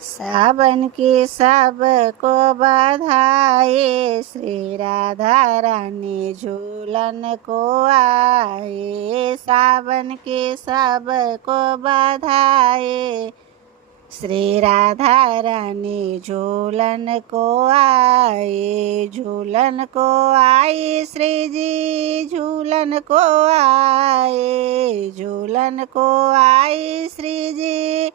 सावन की सबको बधाई, श्री राधा रानी झूलन को आए। सावन की सबको बधाई, श्री राधा रानी झूलन को आए। झूलन को आई श्री जी, झूलन को आए। झूलन को आई श्री जी,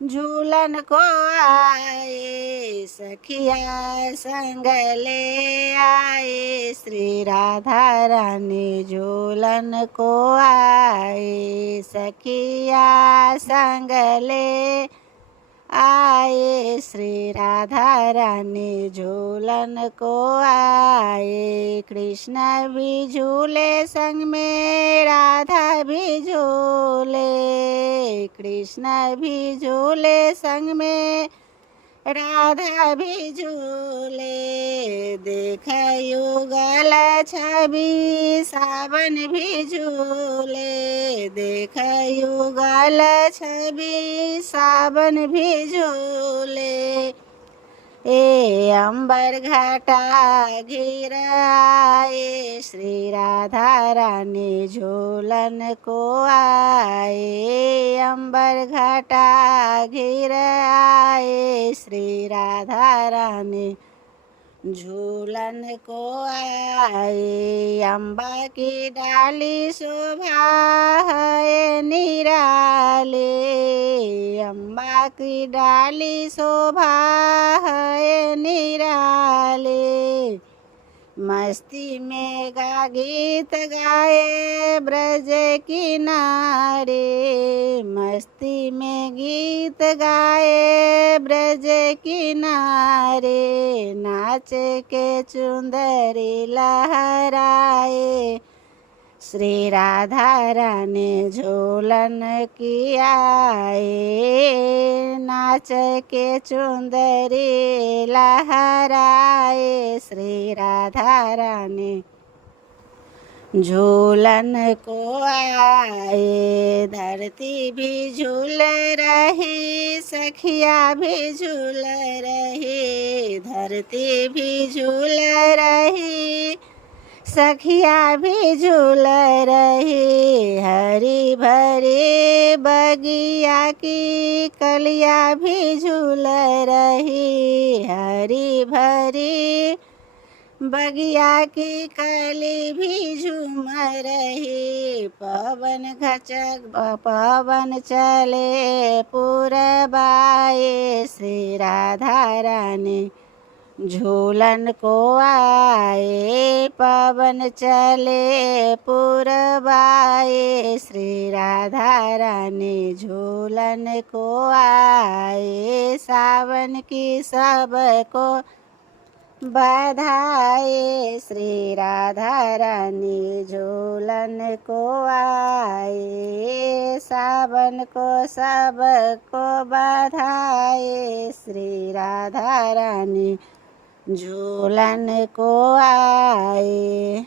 झूलन को आए। सखिया संग ले आए, श्री राधा रानी झूलन को आए। सखिया संग ले आए, श्री राधा रानी झूलन को आए। कृष्ण भी झूले संग में, राधा भी झूले। कृष्ण भी झूले संग में, राधा भी झूले। देख युगल छवि, सावन भी झूले। देख युगल छवि, सावन भी झूले। ए अंबर घाटा घिर आए, श्री राधा रानी झूलन को आए। अंबर घाटा घिर आए, श्री राधा रानी झूलन को आए। अम्बा की डाली शोभा है निराले। अम्बा की डाली शोभा है निराले। मस्ती में गा गीत गाए ब्रज किनारे। मस्ती में गीत गाए ब्रज किनारे। नाच के चुंदरी लहराए, श्री राधा रानी झूलन की आए। नाच के चुंदरी लहराए, श्री राधा रानी झूलन को आए। धरती भी झूल रही, सखिया भी झूल रही। धरती भी झूल रही, सखिया भी झूल रही। हरी भरी बगिया की कलिया भी झूल रही। हरी भरी बगिया की कली भी झूम रही। पवन चले पूरबाए, श्री राधा रानी झूलन को आए। पवन चले पूरबाए, श्री राधा रानी झूलन को आए। सावन की सबको बधाई, श्री राधा रानी झूलन को आए। सावन को सबको बधाई, श्री राधा रानी झूलन को आए।